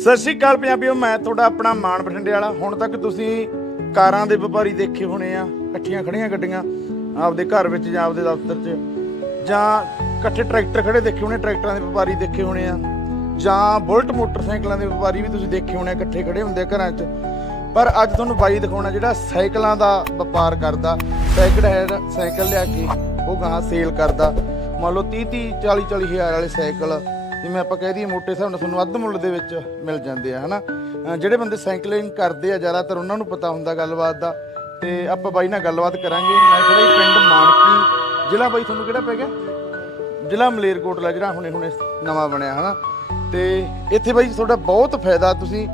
ਸਤਿ ਸ਼੍ਰੀ ਅਕਾਲ ਪੰਜਾਬੀਓ ਮੈਂ ਤੁਹਾਡਾ ਆਪਣਾ ਮਾਨ ਬਠਿੰਡੇ ਵਾਲਾ। ਹੁਣ ਤੱਕ ਤੁਸੀਂ ਕਾਰਾਂ ਦੇ ਵਪਾਰੀ ਦੇਖੇ ਹੋਣੇ ਆ ਇਕੱਠੀਆਂ ਖੜੀਆਂ ਗੱਡੀਆਂ ਆਪਦੇ ਘਰ ਵਿੱਚ ਜਾਂ ਆਪਦੇ ਦਫ਼ਤਰ 'ਚ ਜਾਂ ਇਕੱਠੇ ਟਰੈਕਟਰ ਖੜੇ ਦੇਖੇ ਹੋਣੇ ਟਰੈਕਟਰਾਂ ਦੇ ਵਪਾਰੀ ਦੇਖੇ ਹੋਣੇ ਆ ਜਾਂ ਬੁਲਟ ਮੋਟਰਸਾਈਕਲਾਂ ਦੇ ਵਪਾਰੀ ਵੀ ਤੁਸੀਂ ਦੇਖੇ ਹੋਣੇ ਆ, ਇਕੱਠੇ ਖੜੇ ਹੁੰਦੇ ਆ ਘਰਾਂ 'ਚ। ਪਰ ਅੱਜ ਤੁਹਾਨੂੰ ਬਾਈ ਦਿਖਾਉਣਾ ਜਿਹੜਾ ਸਾਈਕਲਾਂ ਦਾ ਵਪਾਰ ਕਰਦਾ ਸੈਕਿੰਡ ਹੈਂਡ ਸਾਈਕਲ ਲਿਆ ਕੇ ਉਹ ਗਾਂ ਸੇਲ ਕਰਦਾ। ਮੰਨ ਲਓ 30 30 40 40 ਹਜ਼ਾਰ ਵਾਲੇ ਸਾਈਕਲ ਜਿਵੇਂ ਆਪਾਂ ਕਹਿ ਦਈਏ ਮੋਟੇ ਹਿਸਾਬ ਨਾਲ ਤੁਹਾਨੂੰ ਅੱਧ ਮੁੱਲ ਦੇ ਵਿੱਚ ਮਿਲ ਜਾਂਦੇ ਆ, ਹਨਾ? ਅਹ ਜਿਹੜੇ ਬੰਦੇ ਸਾਈਕਲਿੰਗ ਕਰਦੇ ਆ ਜ਼ਿਆਦਾਤਰ, ਉਹਨਾਂ ਨੂੰ ਪਤਾ ਹੁੰਦਾ ਗੱਲਬਾਤ ਦਾ। ਤੇ ਆਪਾਂ ਬਾਈ ਨਾਲ ਗੱਲਬਾਤ ਕਰਾਂਗੇ। ਮੈਂ ਥੋੜਾ ਹੀ ਪਿੰਡ ਮਾਨਕੀ ਜ਼ਿਲ੍ਹਾ ਬਾਈ ਤੁਹਾਨੂੰ ਕਿਹੜਾ ਪੈ ਗਿਆ? ਜ਼ਿਲ੍ਹਾ ਮਲੇਰਕੋਟਲਾ, ਜਿਹੜਾ ਹੁਣੇ ਹੁਣੇ ਨਵਾਂ ਬਣਿਆ, ਹਨਾ? ਤੇ ਇੱਥੇ ਬਾਈ ਤੁਹਾਡਾ ਬਹੁਤ ਫਾਇਦਾ। ਤੁਸੀਂ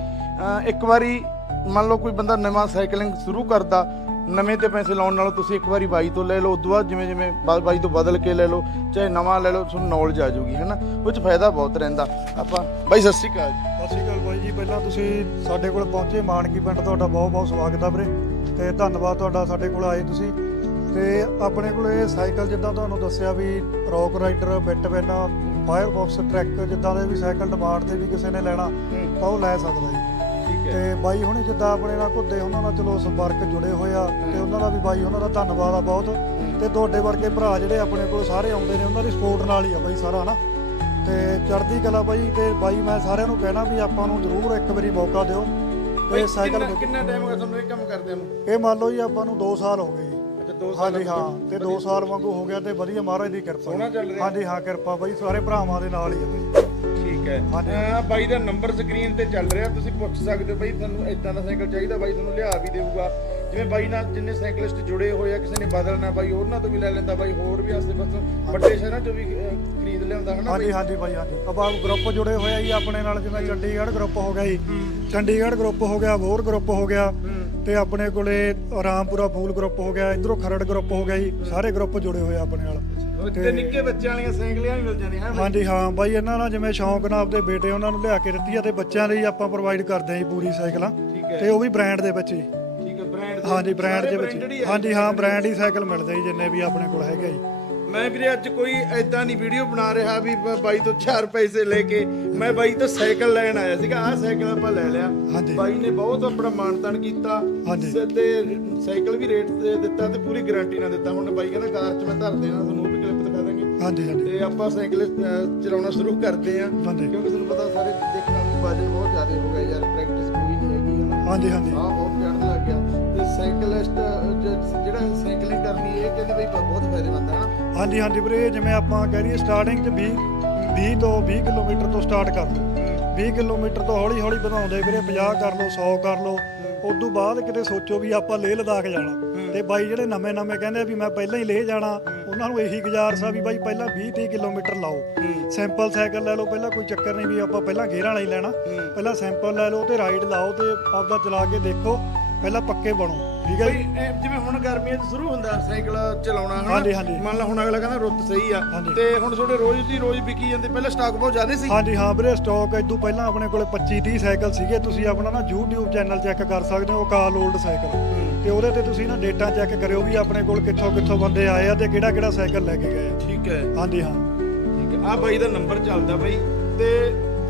ਇੱਕ ਵਾਰੀ ਮੰਨ ਲਓ ਕੋਈ ਬੰਦਾ ਨਵਾਂ ਸਾਈਕਲਿੰਗ ਸ਼ੁਰੂ ਕਰਦਾ ਨਵੇਂ ਤੇ ਪੈਸੇ ਲਾਉਣ ਨਾਲੋਂ ਤੁਸੀਂ ਇੱਕ ਵਾਰੀ ਬਾਈ ਤੋਂ ਲੈ ਲਓ ਉਦੋਂ ਬਾਅਦ ਜਿਵੇਂ ਜਿਵੇਂ ਬਾ- ਬਾਈ ਤੋਂ ਬਦਲ ਕੇ ਲੈ ਲਓ ਚਾਹੇ ਨਵਾਂ ਲੈ ਲਓ ਤੁਹਾਨੂੰ ਨੌਲੇਜ ਆ ਜਾਊਗੀ ਹਨਾ? ਉਹ 'ਚ ਫਾਇਦਾ ਬਹੁਤ ਰਹਿੰਦਾ। ਆਪਾਂ ਬਾਈ ਸਤਿ ਸ਼੍ਰੀ ਅਕਾਲ ਜੀ। ਸਤਿ ਸ਼੍ਰੀ ਅਕਾਲ ਬਾਈ ਜੀ ਪਹਿਲਾਂ ਤੁਸੀਂ ਸਾਡੇ ਕੋਲ ਪਹੁੰਚੇ ਮਾਨਕੀ ਪਿੰਡ ਤੁਹਾਡਾ ਬਹੁਤ ਬਹੁਤ ਸਵਾਗਤ ਆ ਵੀਰੇ। ਤੇ ਧੰਨਵਾਦ ਤੁਹਾਡਾ ਸਾਡੇ ਕੋਲ ਆਏ ਤੁਸੀਂ। ਤੇ ਆਪਣੇ ਕੋਲ ਇਹ ਸਾਈਕਲ ਜਿੱਦਾਂ ਤੁਹਾਨੂੰ ਦੱਸਿਆ ਵੀ rock rider between fire box track ਜਿੱਦਾਂ ਦੇ ਵੀ ਸਾਈਕਲ ਡਿਮਾਂਡ ਤੇ ਵੀ ਕਿਸੇ ਨੇ ਲੈਣਾ ਤਾਂ ਉਹ ਲੈ ਸਕਦਾ ਜੀ। ਠੀਕ ਤੇ ਬਾਈ ਹੁਣੀ ਜਿੱਦਾਂ ਆਪਣੇ ਨਾਲ ਘੁੱਦੇ ਉਹਨਾਂ ਨਾਲ ਚਲੋ ਸੰਪਰਕ ਜੁੜੇ ਹੋਏ ਆ। ਤੇ ਬਾਈ ਉਹਨਾਂ ਦਾ ਧੰਨਵਾਦ ਆ ਬਹੁਤ। ਤੇ ਤੁਹਾਡੇ ਵਰਗੇ ਭਰਾ ਜਿਹੜੇ ਆਪਣੇ ਕੋਲ ਸਾਰੇ ਆਉਂਦੇ ਨੇ ਉਹਨਾਂ ਦੀ ਸਪੋਰਟ ਨਾਲ ਹੀ ਆ ਬਾਈ ਸਾਰਾ ਹਨਾ? ਤੇ ਚੜ੍ਹਦੀ ਕਲਾ ਬਾਈ ਤੇ ਬਾਈ ਮੈਂ ਸਾਰਿਆਂ ਨੂੰ ਕਹਿਣਾ ਵੀ ਆਪਾਂ ਨੂੰ ਜ਼ਰੂਰ ਇੱਕ ਵਾਰੀ ਮੌਕਾ ਦਿਓ। ਤੇ ਸਾਈਕਲ ਕਿੰਨਾ- ਟਾਈਮ ਹੋ ਗਿਆ ਤੁਹਾਨੂੰ ਇਹ ਕੰਮ ਕਰਦਿਆਂ ਨੂੰ? ਇਹ ਮੰਨ ਲਓ ਜੀ ਆਪਾਂ ਨੂੰ 2 ਸਾਲ ਹੋ ਗਏ ਜੀ। ਅੱਛਾ 2 ਹਾਂਜੀ ਹਾਂ ਤੇ 2 ਸਾਲ ਵਾਂਗੂ ਹੋ ਗਿਆ ਤੇ ਵਧੀਆ ਮਹਾਰਾਜ ਦੀ ਕਿਰਪਾ। ਹਾਂਜੀ ਹਾਂ ਕਿਰਪਾ ਬਾਈ ਸਾਰੇ ਭਰਾਵਾਂ ਦੇ ਨਾਲ ਹੀ ਆ ਬਾਈ। ਠੀਕ ਹੈ। ਬਾਈ ਦਾ ਨੰਬਰ ਸਕਰੀਨ ਤੇ ਚੱਲ ਰਿਹਾ ਤੁਸੀਂ ਪੁੱਛ ਸਕਦੇ ਹੋ ਬਾਈ ਤੁਹਾਨੂੰ ਇਦਾਂ ਦਾ ਸਾਈਕਲ ਚਾਹੀਦਾ ਬਾਈ ਤੁਹਾਨੂੰ ਲਿਆ ਵੀ ਦੇਊਗਾ। ਜਿਵੇਂ ਬਾਈ ਨਾਲ ਜਿੰਨੇ ਸਾਈਕਲਿਸਟ ਜੁੜੇ ਹੋਏ ਆ ਕਿਸੇ ਨੇ ਬਦਲਣਾ ਬਾਈ ਉਹਨਾਂ ਤੋਂ ਵੀ ਲੈ ਲੈਂਦਾ ਬਾਈ ਹੋਰ ਵੀ ਆਸੇ ਪਾਸੋਂ ਵੱਡੇ ਸ਼ਹਿਰਾਂ ਚੋਂ ਵੀ ਅਹ, ਖਰੀਦ ਲਿਆਉਂਦਾ ਹਨਾ ਹਾਂਜੀ ਹਾਂਜੀ ਬਾਈ ਹਾਂਜੀ। ਆਪਾਂ ਗਰੁੱਪ ਜੁੜੇ ਹੋਏ ਆ ਜੀ ਆਪਣੇ ਨਾਲ ਜਿਵੇਂ ਚੰਡੀਗੜ੍ਹ ਗਰੁੱਪ ਹੋ ਗਿਆ ਜੀ। ਚੰਡੀਗੜ੍ਹ ਗਰੁੱਪ ਹੋ ਗਿਆ ਹੋਰ ਗਰੁੱਪ ਹੋ ਗਿਆ। ਤੇ ਆਪਣੇ ਕੋਲੇ ਰਾਮਪੁਰਾ ਫੂਲ ਗਰੁੱਪ ਹੋ ਗਿਆ ਇਧਰੋਂ ਖਰੜ ਗਰੁੱਪ ਹੋ ਗਿਆ ਜੀ। ਸਾਰੇ ਗਰੁੱਪ ਜੁੜੇ ਹੋਏ ਆ ਆਪਣੇ ਨਾਲ। ਤੇ ਨਿੱਕੇ ਬੱਚਿਆਂ ਵਾਲੀਆਂ ਸਾਈਕਲਾਂ ਵੀ ਮਿਲ ਜਾਂਦੀਆਂ ਹੈ ਹਾਂਜੀ ਹਾਂ ਬਾਈ ਇਹਨਾਂ ਨਾਲ ਜਿਵੇਂ ਸ਼ੌਂਕ ਨਾਲ ਆਪਦੇ ਬੇਟੇ ਉਹਨਾਂ ਨੂੰ ਲਿਆ ਕੇ ਦਿੱਤੀ ਆ ਤੇ ਬੱਚਿਆਂ ਲਈ ਆਪਾਂ ਪ੍ਰੋਵਾਈਡ ਕਰਦੇ ਆ ਜੀ ਪੂਰੀ ਸਾਈਕਲਾਂ। ਠੀਕ ਹੈ। ਤੇ ਉਹ ਵੀ ਬ੍ਰਾਂਡ ਦੇ ਵਿੱਚ ਹੀ ਹੈ ਬ੍ਰਾਂਡ ਹਾਂਜੀ ਬ੍ਰਾਂਡ ਦੇ ਵਿੱਚ। ਹਾਂਜੀ ਹਾਂ ਬ੍ਰਾਂਡ ਹੀ ਸਾਈਕਲ ਮਿਲਦੇ ਜੀ ਜਿੰਨੇ ਵੀ ਆਪਣੇ ਕੋਲ ਹੈਗੇ ਜੀ। ਮੈਂ ਵੀਰੇ ਅੱਜ ਕੋਈ ਐਦਾਂ ਨਹੀਂ ਵੀਡੀਓ ਬਣਾ ਰਿਹਾ ਵੀ ਬ- ਬਾਈ ਤੋਂ 4 ਪੈਸੇ ਲੈ ਕੇ ਮੈਂ ਬਾਈ ਤੋਂ ਸਾਈਕਲ ਲੈਣ ਆਇਆ ਸੀਗਾ ਆਹ ਸਾਈਕਲ ਆਪਾਂ ਲੈ ਲਿਆ। ਹਾਂਜੀ। ਬਾਈ ਨੇ ਬਹੁਤ ਆਪਣਾ ਮਾਨਤਾਨ ਕੀਤਾ। ਹਾਂਜੀ। ਸ- ਤੇ ਸਾਈਕਲ ਵੀ ਰੇਟ ਤੇ ਦਿੱਤਾ ਤੇ ਪੂਰੀ ਗਾਰੰਟੀ ਨਾਲ ਦਿੱਤਾ। ਹੁਣ ਬਾਈ ਕਹਿੰਦਾ ਕਾਰ 'ਚ ਮੈਂ ਧਰ ਦੇਣਾ ਤੁਹਾਨੂੰ ਉਹ ਵੀ ਕਲਿੱਪ ਦਿਖਾ ਦਾਂਗੇ। ਹਾਂਜੀ ਹਾਂਜੀ। ਤੇ ਆਪਾਂ ਸਾਈਕਲ ਚਲਾਉਣਾ ਸ਼ੁਰੂ ਕਰਦੇ ਆਂ ਹਾਂਜੀ। ਕਿਉਂਕਿ ਤੁਹਾਨੂੰ ਪਤਾ ਸਾਰੇ ਦੇਖਣ ਨੂੰ ਵਜਨ ਬਹੁਤ ਜ਼ਿਆਦਾ ਹੋ ਗਿਆ ਯਾਰ ਪ੍ਰੈਕਟਿਸ ਕੋਈ ਨਹੀਂ ਹੈਗੀ। ਹਨਾ ਹਾਂਜੀ ਹਾਂਜੀ। ਆਹ ਬਹੁਤ ਚੜਨ ਲੱਗ ਗਿਆ। ਤੇ ਜਿਹੜਾ ਸਾਈਕਲਿੰਗ ਕਰਨੀ ਇਹ ਕਹਿੰਦੇ ਬਈ ਬਹੁਤ ਫਾਇਦੇਮੰਦ ਹੈ ਨਾ। ਹਾਂਜੀ ਹਾਂਜੀ ਵੀਰੇ, ਜਿਵੇਂ ਆਪਾਂ ਕਹਿ ਰਹੀਏ ਸਟਾਰਟਿੰਗ 'ਚ 20 20 ਤੋਂ 20 ਕਿਲੋਮੀਟਰ ਤੋਂ ਸਟਾਰਟ ਕਰ ਲਓ। 20 ਕਿਲੋਮੀਟਰ ਤੋਂ ਹੌਲੀ ਹੌਲੀ ਵਧਾਉਂਦੇ ਵੀਰੇ 50 ਕਰ ਲਓ 100 ਕਰ ਲਓ। ਉਸ ਤੋਂ ਬਾਅਦ ਕਿਤੇ ਸੋਚੋ ਵੀ ਆਪਾਂ ਲੇਹ ਲਦਾਖ ਜਾਣਾ। ਤੇ ਬਾਈ ਜਿਹੜੇ ਨਵੇਂ ਨਵੇਂ ਕਹਿੰਦੇ ਵੀ ਮੈਂ ਪਹਿਲਾਂ ਹੀ ਲੇਹ ਜਾਣਾ, ਉਹਨਾਂ ਨੂੰ ਇਹੀ ਗੁਜ਼ਾਰਸ਼ ਆ ਵੀ ਬਾਈ ਪਹਿਲਾਂ 20 30 ਕਿਲੋਮੀਟਰ ਲਾਓ। ਸੈਂਪਲ ਸਾਈਕਲ ਲੈ ਲਓ, ਪਹਿਲਾਂ ਕੋਈ ਚੱਕਰ ਨਹੀਂ ਵੀ ਆਪਾਂ ਪਹਿਲਾਂ ਗੇਅਰਾਂ ਵਾਲਾ ਹੀ ਲੈਣਾ। ਪਹਿਲਾਂ ਸੈਂਪਲ ਲੈ ਲਓ ਤੇ ਰਾਈਡ ਲਾਓ ਤੇ ਆਪਦਾ ਚਲਾ ਕੇ ਦੇਖੋ। ਪਹਿਲਾਂ ਪੱਕੇ ਬਣੋ ਠੀਕ ਹੈ ਬਈ ਜੀ ਇਹ ਜਿਵੇਂ ਹੁਣ ਗਰਮੀਆਂ 'ਚ ਸ਼ੁਰੂ ਹੁੰਦਾ ਸਾਈਕਲ ਚਲਾਉਣਾ ਹਨਾ? ਹਾਂਜੀ, ਹਾਂਜੀ। ਮੰਨ ਲਾ ਹੁਣ ਅਗਲਾ ਕਹਿੰਦਾ ਰੁੱਤ ਸਹੀ ਆ। ਹਾਂਜੀ। ਤੇ ਹੁਣ ਤੁਹਾਡੇ ਰੋਜ਼ ਦੀ ਰੋਜ਼ ਵਿਕੀ ਜਾਂਦੇ ਪਹਿਲਾਂ ਸਟਾਕ ਬਹੁਤ ਜ਼ਿਆਦਾ ਸੀ। ਹਾਂਜੀ ਹਾਂ ਵੀਰੇ ਸਟਾਕ ਇਦੋਂ ਪਹਿਲਾਂ ਆਪਣੇ ਕੋਲੇ 25 30 ਸਾਈਕਲ ਸੀਗੇ। ਤੁਸੀਂ ਆਪਣਾ ਨਾ YouTube ਚੈਨਲ ਚੈੱਕ ਕਰ ਸਕਦੇ ਹੋ ਕਾਲ 올ਡ ਸਾਈਕਲ ਤੇ ਉਹਦੇ ਤੇ ਤੁਸੀਂ ਨਾ ਡੇਟਾ ਚੈੱਕ ਕਰਿਓ ਵੀ ਆਪਣੇ ਕੋਲ ਕਿੱਥੋਂ ਕਿੱਥੋਂ ਬੰਦੇ ਆਏ ਆ ਤੇ ਕਿਹੜਾ ਕਿਹੜਾ ਸਾਈਕਲ ਲੈ ਕੇ ਗਏ ਆ। ਠੀਕ ਹੈ। ਹਾਂਜੀ ਹਾਂ। ਠੀਕ ਹੈ। ਆ ਬਾਈ ਦਾ ਨੰਬਰ ਚੱਲਦਾ ਬਾਈ। ਤੇ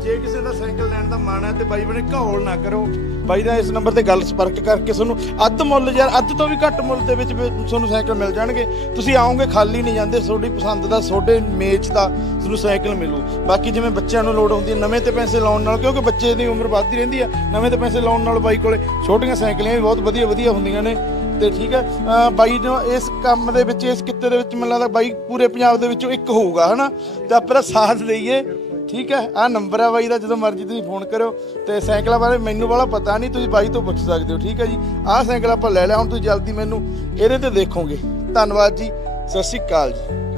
ਜੇ ਕਿਸੇ ਦਾ ਸਾਈਕਲ ਲੈਣ ਦਾ ਮਨ ਹੈ ਤੇ ਬਾਈ ਬਣੇ ਘੋਲ ਨਾ ਕਰੋ। ਬਾਈ ਦਾ ਇਸ ਨੰਬਰ ਤੇ ਗੱਲ ਸੰਪਰਕ ਕਰਕੇ ਤੁਹਾਨੂੰ ਅੱਧ ਮੁੱਲ ਯਾਰ ਅੱਧ ਤੋਂ ਵੀ ਘੱਟ ਮੁੱਲ ਦੇ ਵਿੱਚ ਵੀ ਤੁਹਾਨੂੰ ਸਾਈਕਲ ਮਿਲ ਜਾਣਗੇ। ਤੁਸੀਂ ਆਓਗੇ, ਖਾਲੀ ਨਹੀਂ ਜਾਂਦੇ, ਤੁਹਾਡੀ ਪਸੰਦ ਦਾ, ਤੁਹਾਡੇ ਮੇਚ ਦਾ ਤੁਹਾਨੂੰ ਸਾਈਕਲ ਮਿਲੂ। ਬਾਕੀ ਜਿਵੇਂ ਬੱਚਿਆਂ ਨੂੰ ਲੋੜ ਹੁੰਦੀ ਹੈ ਨਵੇਂ ਤੇ ਪੈਸੇ ਲਾਉਣ ਨਾਲ, ਕਿਉਂਕਿ ਬੱਚੇ ਦੀ ਉਮਰ ਵੱਧਦੀ ਰਹਿੰਦੀ ਆ ਨਵੇਂ ਤੇ ਪੈਸੇ ਲਾਉਣ ਨਾਲ ਬਾਈ ਕੋਲੇ ਛੋਟੀਆਂ ਸਾਈਕਲਾਂ ਵੀ ਬਹੁਤ ਵਧੀਆ ਵਧੀਆ ਹੁੰਦੀਆਂ ਨੇ। ਤੇ ਠੀਕ ਹੈ ਬਾਈ ਨੂੰ ਇਸ ਕੰਮ ਦੇ ਵਿੱਚ, ਇਸ ਕਿੱਤੇ ਦੇ ਵਿੱਚ ਮੈਨੂੰ ਲੱਗਦਾ ਬਾਈ ਪੂਰੇ ਪੰਜਾਬ ਦੇ ਵਿੱਚੋਂ ਇੱਕ ਹੋਊਗਾ, ਹਨਾ? ਤੇ ਆਪਾਂ ਸਾਥ ਦਈਏ। ਠੀਕ ਹੈ? ਆਹ ਨੰਬਰ ਆ ਬਾਈ ਦਾ, ਜਦੋਂ ਮਰਜ਼ੀ ਤੁਸੀਂ ਫੋਨ ਕਰਿਓ। ਤੇ ਸਾਈਕਲਾਂ ਬਾਰੇ ਮੈਨੂੰ ਵਾਲਾ ਪਤਾ ਨਹੀਂ, ਤੁਸੀਂ ਬਾਈ ਤੋਂ ਪੁੱਛ ਸਕਦੇ ਹੋ, ਠੀਕ ਹੈ ਜੀ? ਆਹ ਸਾਈਕਲ ਆਪਾਂ ਲੈ ਲਿਆ, ਹੁਣ ਤੁਸੀਂ ਜਲਦੀ ਮੈਨੂੰ ਇਹਦੇ ਤੇ ਦੇਖੋਗੇ। ਧੰਨਵਾਦ ਜੀ, ਸਤਿ ਸ਼੍ਰੀ ਅਕਾਲ ਜੀ।